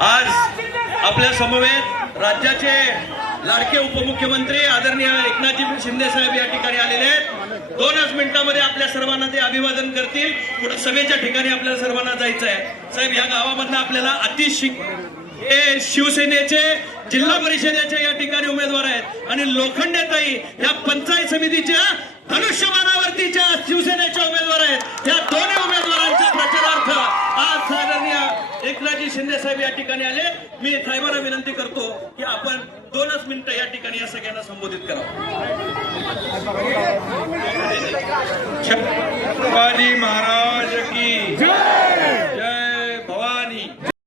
आज आपल्या समवेत राज्याचे लाडके उपमुख्यमंत्री आदरणीय एकनाथजी शिंदे साहेब या ठिकाणी आलेले आहेत। 2च मिनिटांमध्ये आपल्या सर्वांना ते अभिवादन करतील। पुढे सभेच्या ठिकाणी आपल्याला सर्वांना जायचं आहे। साहेब, या गावामधून आपल्याला हे शिवसेनेचे जिल्हा परिषदेचे या ठिकाणी उमेदवार आहेत आणि लोखंडेताई या पंचायत समितीच्या धनुष्यबाणावरतीच्या शिवसेनेच्या उमेदवार आहेत। या दोन्ही उमेदवारांच्या प्रचारार्थ आज आदरणीय एकनाथजी शिंदे साहेब या ठिकाणी आले। मी साहेबांना विनंती करतो की आपण 2च मिनिटं या ठिकाणी या सगळ्यांना संबोधित करावं। छत्रपती महाराज की जय।